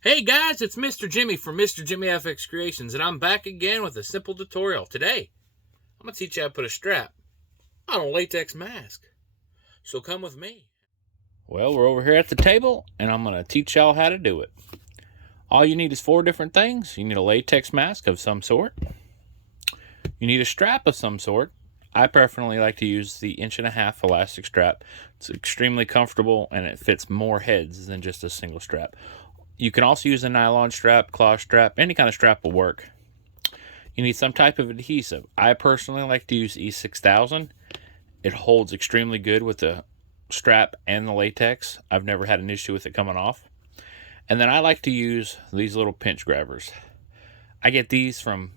Hey guys, it's Mr. Jimmy from Mr. Jimmy FX Creations, and I'm back again with a simple tutorial. Today, I'm going to teach you how to put a strap on a latex mask. So come with me. Well, we're over here at the table, and I'm going to teach y'all how to do it. All you need is 4 different things. You need a latex mask of some sort. You need a strap of some sort. I preferably like to use the 1.5" elastic strap. It's extremely comfortable, and it fits more heads than just a single strap. You can also use a nylon strap, cloth strap, any kind of strap will work. You need some type of adhesive. I personally like to use E6000. It holds extremely good with the strap and the latex. I've never had an issue with it coming off. And then I like to use these little pinch grabbers. I get these from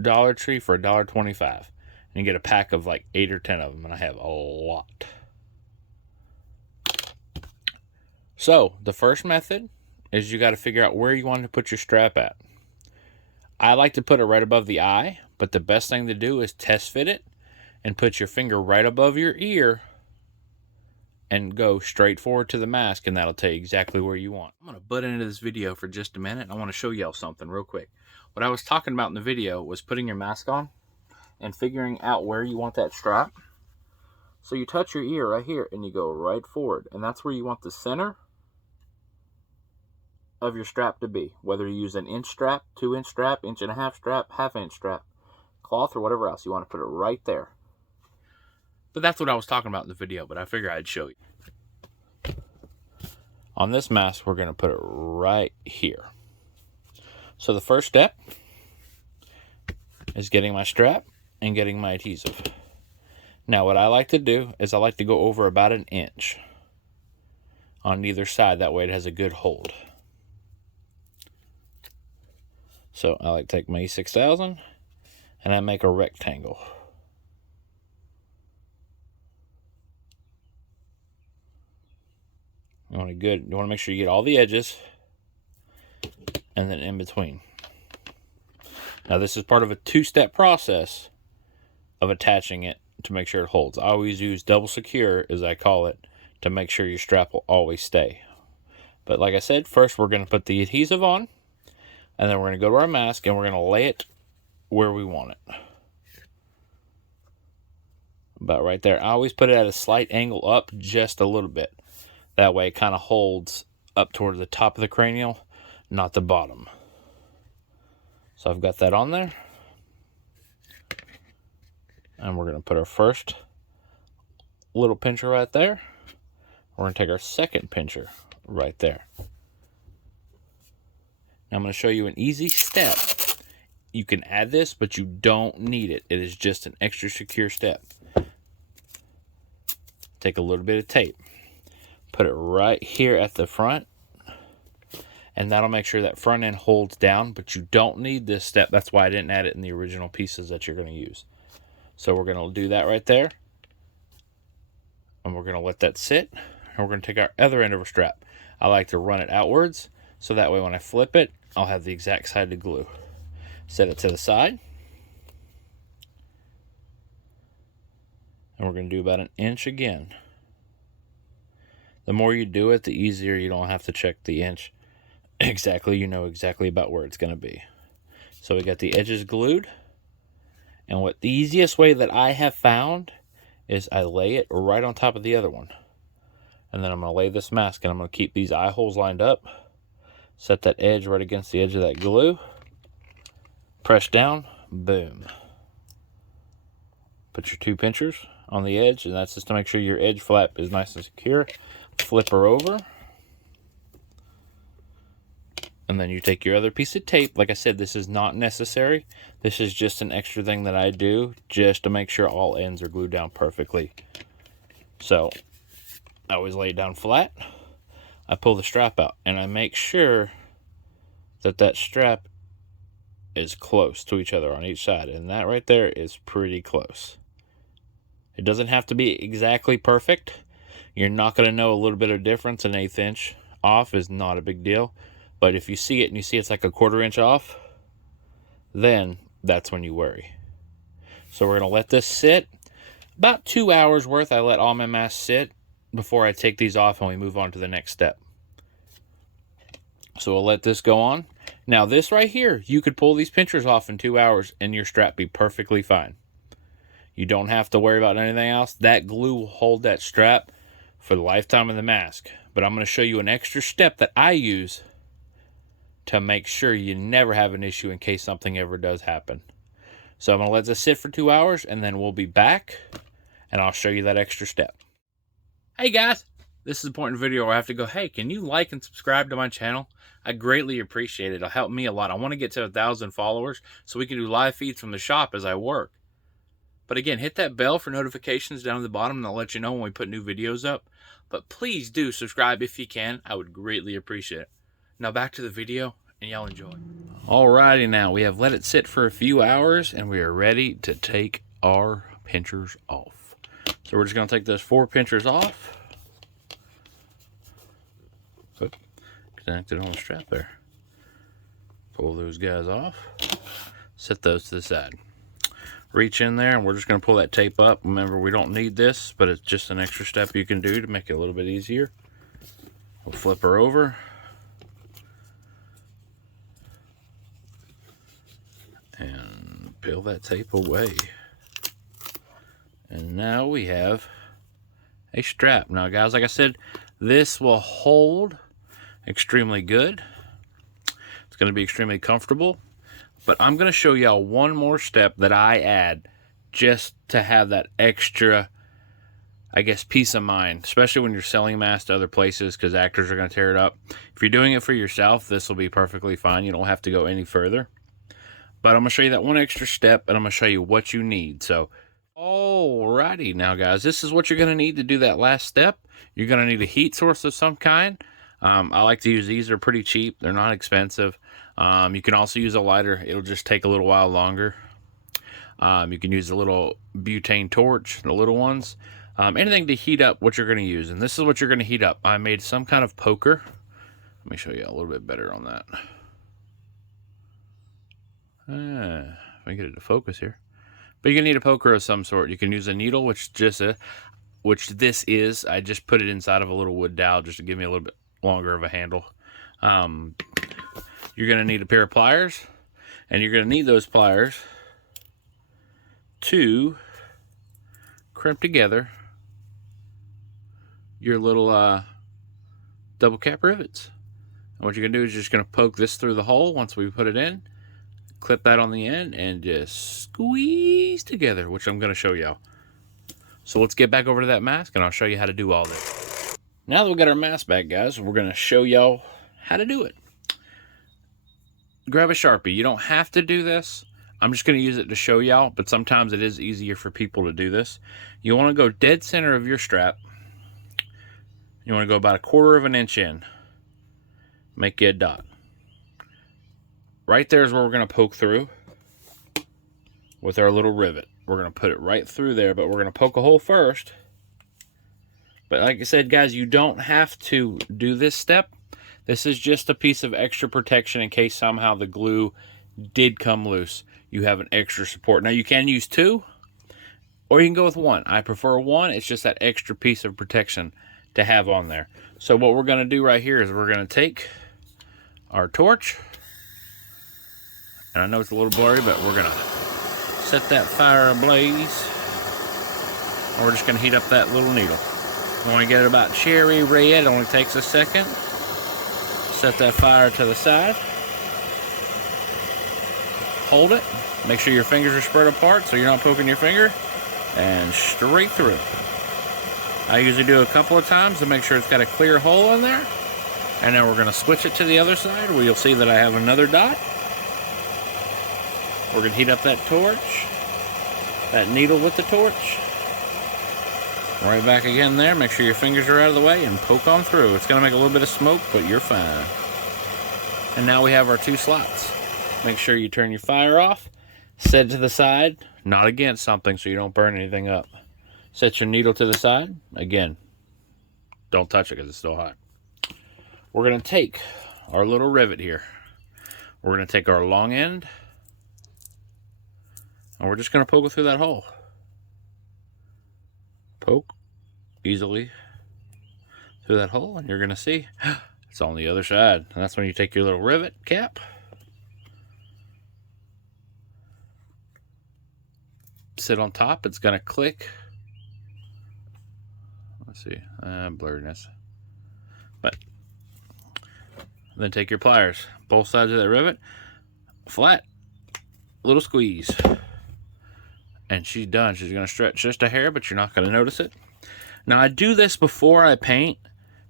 Dollar Tree for $1.25. And you get a pack of like 8 or 10 of them, and I have a lot. So, the first method is you got to figure out where you want to put your strap at. I like to put it right above the eye, but the best thing to do is test fit it and put your finger right above your ear and go straight forward to the mask, and that'll tell you exactly where you want. I'm going to butt into this video for just a minute. I want to show y'all something real quick. What I was talking about in the video was putting your mask on and figuring out where you want that strap. So you touch your ear right here and you go right forward, and that's where you want the center of your strap to be, whether you use an 1" strap, 2" strap, 1.5" strap, 1/2" strap, cloth, or whatever else. You want to put it right there. But that's what I was talking about in the video, but I figured I'd show you. On this mask, we're going to put it right here. So the first step is getting my strap and getting my adhesive. Now what I like to do is I like to go over about 1 inch on either side. That way it has a good hold. So I like to take my E6000 and I make a rectangle. You want to make sure you get all the edges and then in between. Now this is part of a 2-step process of attaching it to make sure it holds. I always use double secure, as I call it, to make sure your strap will always stay. But like I said, first we're going to put the adhesive on, and then we're going to go to our mask and we're going to lay it where we want it. About right there. I always put it at a slight angle up just a little bit. That way it kind of holds up toward the top of the cranial, not the bottom. So I've got that on there. And we're going to put our first little pincher right there. We're going to take our second pincher right there. Now I'm going to show you an easy step. You can add this, but you don't need it. It is just an extra secure step. Take a little bit of tape. Put it right here at the front. And that'll make sure that front end holds down, but you don't need this step. That's why I didn't add it in the original pieces that you're going to use. So we're going to do that right there. And we're going to let that sit. And we're going to take our other end of our strap. I like to run it outwards, so that way when I flip it, I'll have the exact side to glue. Set it to the side. And we're going to do about 1 inch again. The more you do it, the easier. You don't have to check the inch exactly. You know exactly about where it's going to be. So we got the edges glued. And what the easiest way that I have found is I lay it right on top of the other one. And then I'm going to lay this mask, and I'm going to keep these eye holes lined up. Set that edge right against the edge of that glue. Press down. Boom. Put your 2 pinchers on the edge, and that's just to make sure your edge flap is nice and secure. Flip her over. And then you take your other piece of tape. Like I said, this is not necessary. This is just an extra thing that I do just to make sure all ends are glued down perfectly. So I always lay it down flat. I pull the strap out, and I make sure that that strap is close to each other on each side. And that right there is pretty close. It doesn't have to be exactly perfect. You're not going to know a little bit of difference. An 1/8 inch off is not a big deal. But if you see it and you see it's like a 1/4 inch off, then that's when you worry. So we're going to let this sit. About 2 hours worth, I let all my masks sit before I take these off and we move on to the next step. So we'll let this go on. Now this right here, you could pull these pinchers off in 2 hours and your strap be perfectly fine. You don't have to worry about anything else. That glue will hold that strap for the lifetime of the mask. But I'm going to show you an extra step that I use to make sure you never have an issue in case something ever does happen. So I'm going to let this sit for 2 hours and then we'll be back and I'll show you that extra step. Hey guys, this is the point in the video where I have to go, hey, can you like and subscribe to my channel? I greatly appreciate it. It'll help me a lot. I want to get to 1,000 followers so we can do live feeds from the shop as I work. But again, hit that bell for notifications down at the bottom and I'll let you know when we put new videos up. But please do subscribe if you can. I would greatly appreciate it. Now back to the video and y'all enjoy. Alrighty, now we have let it sit for a few hours and we are ready to take our pinchers off. So we're just going to take those 4 pinchers off. Connected on the strap there. Pull those guys off. Set those to the side. Reach in there and we're just going to pull that tape up. Remember, we don't need this, but it's just an extra step you can do to make it a little bit easier. We'll flip her over. And peel that tape away. And now we have a strap. Now guys, like I said, this will hold extremely good. It's going to be extremely comfortable. But I'm going to show y'all one more step that I add just to have that extra, I guess, peace of mind, especially when you're selling masks to other places because actors are going to tear it up. If you're doing it for yourself, this will be perfectly fine. You don't have to go any further. But I'm going to show you that one extra step, and I'm going to show you what you need. So, alrighty now, guys, this is what you're going to need to do that last step. You're going to need a heat source of some kind. I like to use these. They're pretty cheap. They're not expensive. You can also use a lighter. It'll just take a little while longer. You can use a little butane torch, the little ones. Anything to heat up what you're going to use. And this is what you're going to heat up. I made some kind of poker. Let me show you a little bit better on that. If I get it to focus here. But you're going to need a poker of some sort. You can use a needle, which this is. I just put it inside of a little wood dowel just to give me a little bit longer of a handle. You're going to need a pair of pliers, and you're going to need those pliers to crimp together your little double cap rivets. And what you're going to do is you're just going to poke this through the hole once we put it in, clip that on the end, and just squeeze together, which I'm going to show y'all. So let's get back over to that mask, and I'll show you how to do all this. Now that we've got our mask back, guys, we're going to show y'all how to do it. Grab a Sharpie. You don't have to do this. I'm just going to use it to show y'all, but sometimes it is easier for people to do this. You want to go dead center of your strap. You want to go about 1/4 of an inch in. Make you a dot. Right there is where we're going to poke through with our little rivet. We're going to put it right through there, but we're going to poke a hole first. But like I said, guys, you don't have to do this step. This is just a piece of extra protection in case somehow the glue did come loose. You have an extra support. Now, you can use 2, or you can go with 1. I prefer 1. It's just that extra piece of protection to have on there. So what we're going to do right here is we're going to take our torch. And I know it's a little blurry, but we're going to set that fire ablaze. And we're just going to heat up that little needle. You want to get it about cherry red. It only takes a second. Set that fire to the side. Hold it. Make sure your fingers are spread apart so you're not poking your finger. And straight through. I usually do a couple of times to make sure it's got a clear hole in there. And then we're going to switch it to the other side where you'll see that I have another dot. We're going to heat up that torch. That needle with the torch. Right back again there. Make sure your fingers are out of the way and poke on through. It's going to make a little bit of smoke, but you're fine. And now we have our 2 slots. Make sure you turn your fire off. Set to the side, not against something so you don't burn anything up. Set your needle to the side. Again, don't touch it because it's still hot. We're going to take our little rivet here. We're going to take our long end. And we're just going to poke it through that hole. Poke easily through that hole, and you're going to see It's on the other side. And that's when you take your little rivet cap, sit on top. It's going to click. Let's see, blurriness. But then take your pliers, both sides of that rivet, flat, little squeeze, and she's done. She's going to stretch just a hair, but you're not going to notice it. Now, I do this before I paint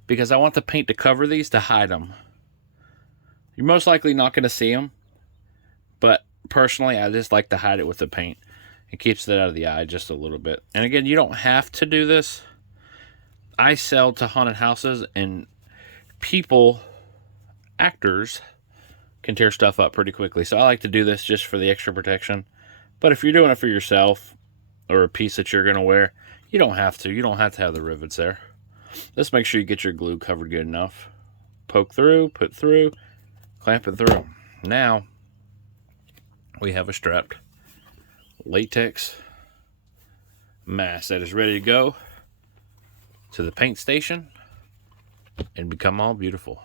because I want the paint to cover these to hide them. You're most likely not going to see them, but personally, I just like to hide it with the paint. It keeps it out of the eye just a little bit. And again, you don't have to do this. I sell to haunted houses, and people, actors, can tear stuff up pretty quickly. So I like to do this just for the extra protection. But if you're doing it for yourself or a piece that you're going to wear, you don't have to. You don't have to have the rivets there. Just make sure you get your glue covered good enough. Poke through, put through, clamp it through. Now, we have a strapped latex mask that is ready to go to the paint station and become all beautiful.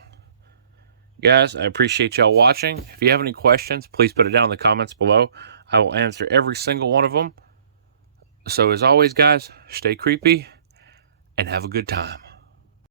Guys, I appreciate y'all watching. If you have any questions, please put it down in the comments below. I will answer every single one of them. So as always, guys, stay creepy and have a good time.